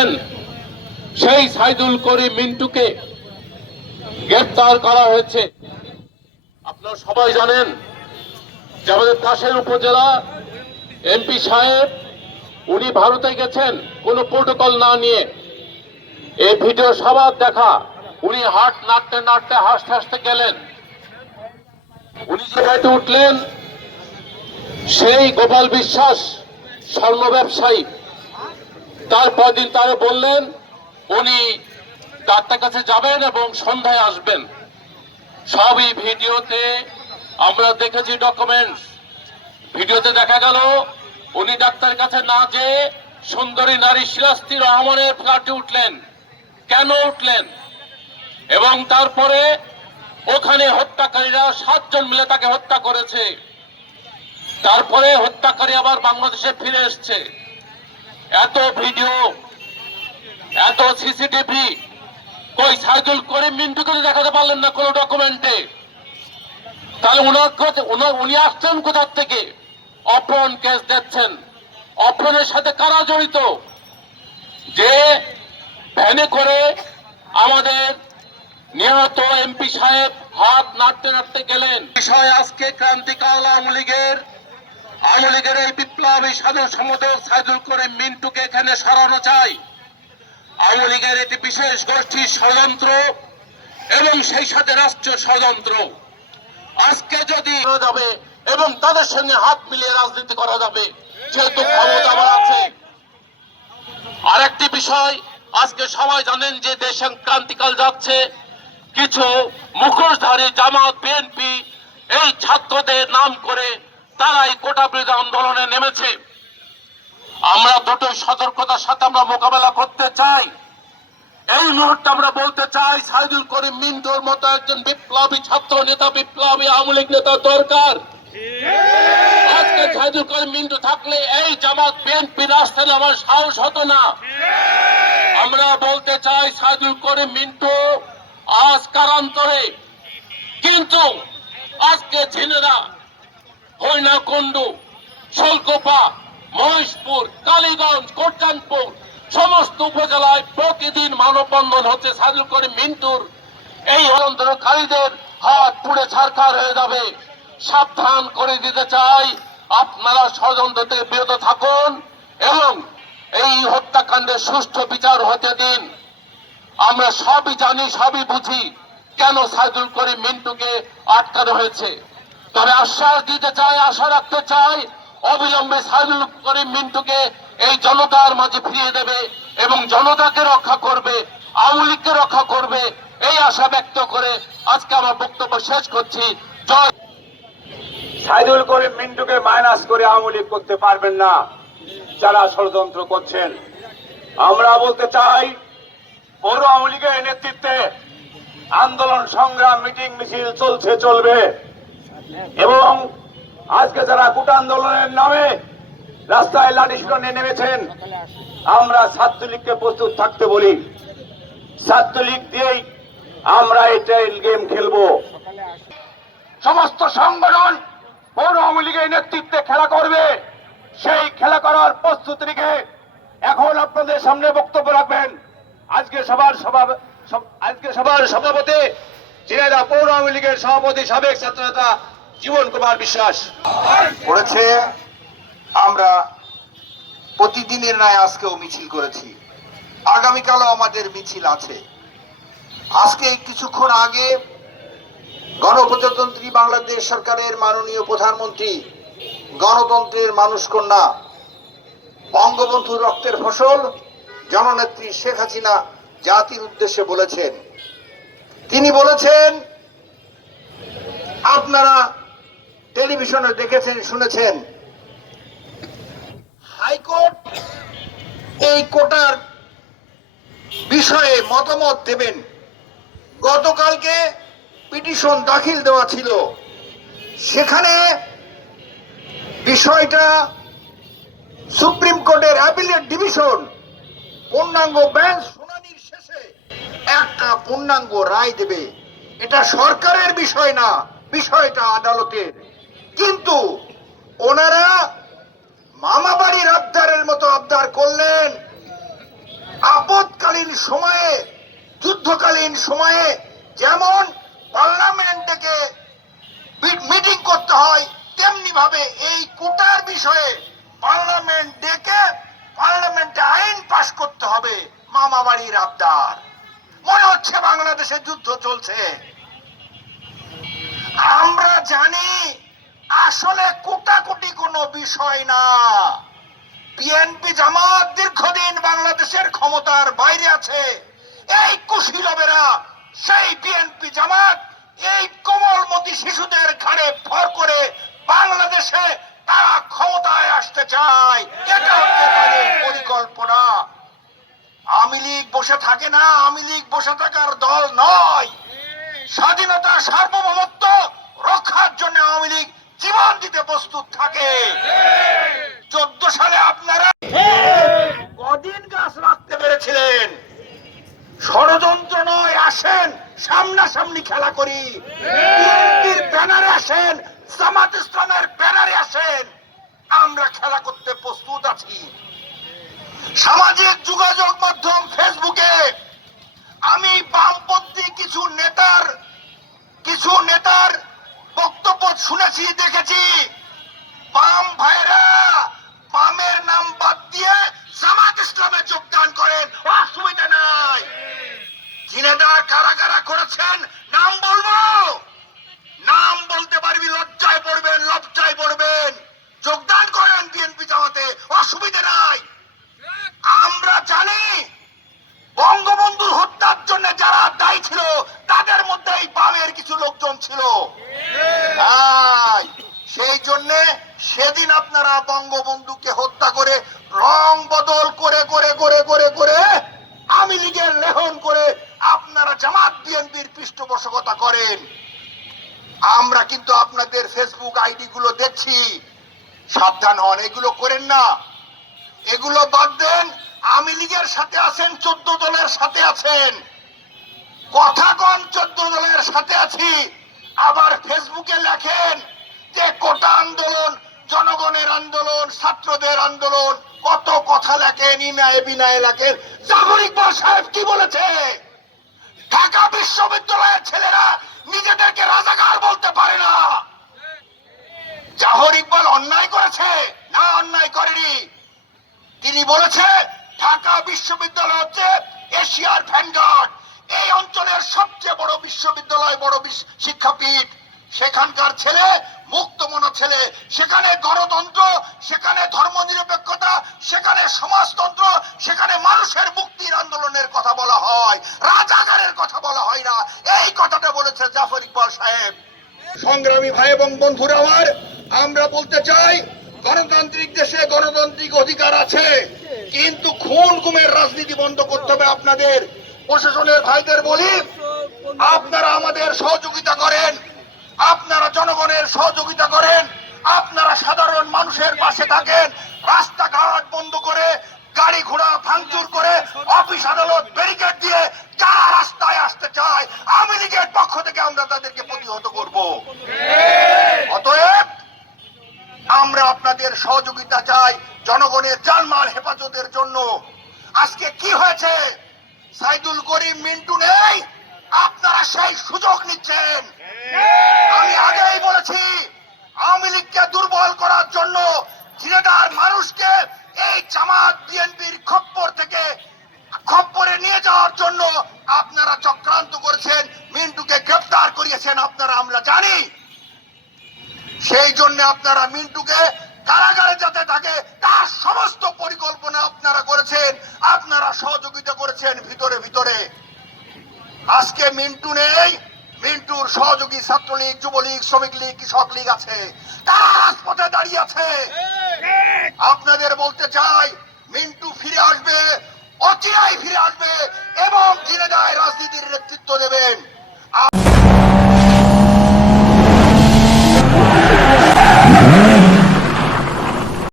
দেখেছেন সেই সাইদুল করিম মিন্টুকে গ্রেপ্তার করা হয়েছে। আপনারা সবাই জানেন যে আমাদের পাশের উপজেলা এমপি সাহেব, উনি ভারতে গেছেন। কোনো প্রোটোকল না নিয়ে এই ভিডিও সবার দেখা। উনি হাট নাড়তে নাড়তে হাসতে হাসতে গেলেন। উনি যে গাড়িতে উঠলেন, সেই গোপাল বিশ্বাস স্বর্ণ ব্যবসায়ী। তারপর দিন তারা বললেন, উনি ডাক্তার কাছে যাবেন এবং সন্ধ্যায় আসবেন। সবই ভিডিওতে আমরা দেখেছি ডকুমেন্টস ভিডিওতে দেখা গেল, উনি ডাক্তার কাছে না যেয়ে সুন্দরী নারী সিরাস্তি রহমানের ফ্ল্যাটে উঠলেন। কেন উঠলেন? এবং তারপরে ওখানে হত্যাকারীরা সাতজন মিলে তাকে হত্যা করেছে। তারপরে হত্যাকারী আবার বাংলাদেশে ফিরে এসছে। এত ভিডিও, এত সিসিটিভি, কই সাইদুল করিম মিন্টুকে তো দেখাতে পারলেন না কোনো ডকুমেন্টে তাহলে উনার উনি আসছেন কোথার থেকে? অপহরণ কেস দিচ্ছেন অপহরণের সাথে কারা জড়িত? যে ভ্যানে করে আমাদের নিহত এমপি সাহেব হাত নাড়তে নাড়তে গেলেন। বিষয় আজকে ক্রান্তিকাল আওয়ামী লীগের আওয়ামী লীগের এই বিপ্লবী সম্পাদক সাইদুল করিম মিন্টুকে এখানে সরানো চাই। আওয়ামী লীগের একটি বিশেষ ষড়যন্ত্র এবং সেই সাথে ষড়যন্ত্র। আজকে যদি যাবে এবং তাদের সঙ্গে হাত মিলিয়ে রাজনীতি করা যাবে, যেহেতু ক্ষমতা আছে। আরেকটি বিষয়, আজকে সবাই জানেন যে দেশে ক্রান্তিকাল যাচ্ছে। কিছু মুখোশধারী জামাত, বিএনপি এই ছাত্রদের নাম করে তারা এই কোটা বিরোধী আন্দোলনে নেমেছে। আমরা দুটো সতর্কতার সাথে আমরা মোকাবেলা করতে চাই। এই মুহূর্তে আমরা বলতে চাই, সাইদুল করিম মিন্টুর মতো একজন বিপ্লবী ছাত্র নেতা, বিপ্লবী আওয়ামী লীগ নেতা দরকার। আজকে সাইদুল করিম মিন্টু থাকলে এই জামাত বিএনপি রাস্তায় নামার সাহস হতো না। আমরা বলতে চাই, সাইদুল করিম মিন্টু আজ কারান্তরে। কিন্তু আজকে ছেলেরা হরিণাকুণ্ডু শোলকোপা মহেশপুর, কালীগঞ্জ কোটচাঁদপুর সমস্ত উপজেলায় প্রতিদিন মানববন্ধন হচ্ছে সাজু করে মিন্টুর। এই আন্দোলনকারীদের হাত পুড়ে ছারখার হয়ে যাবে। সাবধান করে দিতে চাই। আপনারা ষড়যন্ত্র থেকে বিরত থাকুন এবং এই হত্যাকাণ্ডের সুষ্ঠু বিচার হতে দিন। আমরা সবই জানি, সবই বুঝি কেন সাইদুল করিম মিন্টুকে আটকানো হয়েছে। তবে আশ্বাস দিতে চাই, আশা রাখতে চাই, অবিলম্বে সাইদুল করিম মিন্টুকে এই জনতার মাঝে ফিরিয়ে দেবে এবং জনতাকে রক্ষা করবে, আওয়ামী লীগকে রক্ষা করবে, এই আশা ব্যক্ত করে আজকে আমার বক্তব্য শেষ করছি। জয় সাইদুল করিম মিন্টুকে মাইনাস করে আওয়ামী লীগ করতে পারবেন না, যারা ষড়যন্ত্র করছেন। আমরা বলতে চাই, পৌর আওয়ামী লীগের নেতৃত্বে আন্দোলন সংগ্রাম মিটিং মিছিল চলছে, চলবে। এবং আজকে যারা কুটা আন্দোলনের নামে রাস্তায় লাঠি নিয়ে নেমেছেন, আমরা ছাত্রলীগকে প্রস্তুত থাকতে বলি। ছাত্রলীগ দিয়েই আমরা ট্রেল গেম খেলব। সমস্ত সংগঠন পৌর আওয়ামী লীগের নেতৃত্বে খেলা করবে। সেই খেলা করার প্রস্তুতি রেখে এখন আপনাদের সামনে বক্তব্য রাখবেন। আজকে সবার সভা আজকে সবার সভাপতি ঝিনাইদা পৌর আওয়ামী লীগের সভাপতি সাবেক ছাত্রনেতা জীবন কুমার বিশ্বাস। করেছে আমরা প্রতিদিনের ন্যায় আজকেও মিছিল করেছি। আগামীকালও আমাদের মিছিল আছে। আজকে কিছুক্ষণ আগে গণপ্রজাতন্ত্রী বাংলাদেশ সরকারের মাননীয় প্রধানমন্ত্রী, গণতন্ত্রের মানুষ কন্যা বঙ্গবন্ধু রক্তের ফসল, জননেত্রী শেখ হাসিনা জাতির উদ্দেশ্যে বলেছেন। তিনি বলেছেন, আপনারা টেলিভিশনে দেখেছেন, শুনেছেন। হাইকোর্ট এই কোটার বিষয়ে মতামত দেবেন। গতকালকে পিটিশন দাখিল দেওয়া ছিল। সেখানে বিষয়টা সুপ্রিম কোর্টের অ্যাপিলেট ডিভিশন, পূর্ণাঙ্গ বেঞ্চ শুনানির শেষে একটা পূর্ণাঙ্গ রায় দেবে। এটা সরকারের বিষয় না, বিষয়টা আদালতের। কিন্তু ওনারা মামা বাড়ির আবদারের মতো আবদার করলেন। যুদ্ধকালীন সময়ে যুদ্ধকালীন সময়ে যেমন পার্লামেন্ট থেকে মিটিং করতে হয় তেমনি ভাবে এই কোটার বিষয়ে পার্লামেন্ট ডেকে পার্লামেন্টে আইন পাশ করতে হবে মামা বাড়ির আবদার। মনে হচ্ছে বাংলাদেশে যুদ্ধ চলছে। আমরা জানি আসলে কোটাকুটি কোনো বিষয় না। বিএনপি জামাত দীর্ঘদিন বাংলাদেশের ক্ষমতার বাইরে আছে। এই কুশীলবেরা, সেই বিএনপি জামাত, এই কোমলমতি শিশুদের ঘাড়ে ভর করে বাংলাদেশে তারা ক্ষমতায় আসতে চায়। এটা পরিকল্পনা। আওয়ামী লীগ বসে থাকে না, আওয়ামী লীগ বসে থাকার দল নয়। স্বাধীনতা, সার্বভৌমত্ব রক্ষার জন্য আওয়ামী লীগ জীবন দিতে প্রস্তুত থাকে। চোদ্দ সালে আপনারা কদিন গাছ রাখতে পেরেছিলেন? ষড়যন্ত্র নয়, আসেন, সামনাসামনি খেলা করি। ব্যানারে আসেন, জামাত ইসলামের ব্যানারে আসেন। আমরা খেলা করতে প্রস্তুত আছি। সামাজিক যোগাযোগ মাধ্যম ফেসবুকে আমি বামপন্থী কিছু নেতার কিছু নেতার শুনেছি, দেখেছি। পাম ভাইরা বামের নাম বাদ দিয়ে জামাত ইসলামে যোগদান করেন। অসুবিধা নাই। জিনেদার কারা কারা করেছেন, নাম বলব। নাম বলতে পারবি লজ্জায় রং বদল করে করে করে করে করে আমি লীগের লেহন করে আপনারা জামাত বিএনপির পৃষ্ঠপোষকতা করেন। আমরা কিন্তু আপনাদের ফেসবুক আইডি গুলো দেখছি। সাবধান হন, এগুলো করেন না। এগুলো বাদ দেন, আমি লীগের সাথে আছেন, চোদ্দ দলের সাথে আছেন। কথা কন, চোদ্দ দলের সাথে আছি। আবার ফেসবুকে লেখেন যে কোটা আন্দোলন, জনগণের আন্দোলন, ছাত্রদের আন্দোলন কত কথা লেখেন ইনায় বিনায় লেখেন জাফর ইকবাল সাহেব কি বলেছে? ঢাকা বিশ্ববিদ্যালয়ের সেখানকার ছেলে, মুক্তমনা ছেলে। সেখানে গণতন্ত্র, সেখানে ধর্মনিরপেক্ষতা, সেখানে সমাজতন্ত্র, সেখানে মানুষের মুক্তির আন্দোলনের কথা বলা হয়। রাজাগারের কথা বলা হয় না। এই কথাটা বলেছে জাফর ইকবাল সাহেব। সংগ্রামী ভাই এবং বন্ধুরা আমার, আমরা বলতে চাই, গণতান্ত্রিক দেশে গণতান্ত্রিক অধিকার আছে, কিন্তু খুন গুমের রাজনীতি বন্ধ করতে হবে আপনাদের। প্রশাসনের ভাইদের বলি, আপনারা আমাদের সহযোগিতা করেন। আপনারা জনগণের সহযোগিতা করেন, আপনারা সাধারণ মানুষের পাশে থাকেন, রাস্তাঘাট বন্ধ করে, গাড়ি ঘোড়া ভাঙচুর করে, অফিস আদালত ব্যারিকেড দিয়ে যারা রাস্তায় আসতে চায় আওয়ামী লীগের পক্ষ থেকে আমরা তাদেরকে প্রতিহত করব। অতএব, আমরা আপনাদের সহযোগিতা চাই জনগণের জানমাল হেফাজতের জন্য। আজকে কি হয়েছে? সাইদুল করিম মিন্টু নেই, আপনারা সেই সুযোগ নিচ্ছেন। আমি আগেই বলেছি, আওয়ামী লীগকে দুর্বল করার জন্য ঝিনেদার মানুষকে এই জামাত বিএনপির খপ্পর থেকে খপ্পরে নিয়ে যাওয়ার জন্য আপনারা চক্রান্ত করেছেন, মিন্টুকে গ্রেফতার করিয়েছেন, আপনারা আমরা জানি। সেই জন্য আপনারা মিন্টুকে কারাগারে যাতে থাকে, তার সমস্ত পরিকল্পনা আপনারা করেছেন, আপনারা সহযোগিতা করেছেন ভিতরে ভিতরে। আজকে মিন্টু নেই মিন্টুর সহযোগী ছাত্রলীগ, যুবলীগ, শ্রমিক লীগ, কৃষক লীগ আছে। তারা দাঁড়িয়ে আছে? আপনাদের বলতে চাই, মিন্টু ফিরে আসবে, অচিরাই ফিরে আসবে এবং ধীরে রাজনীতির নেতৃত্ব দেবেন।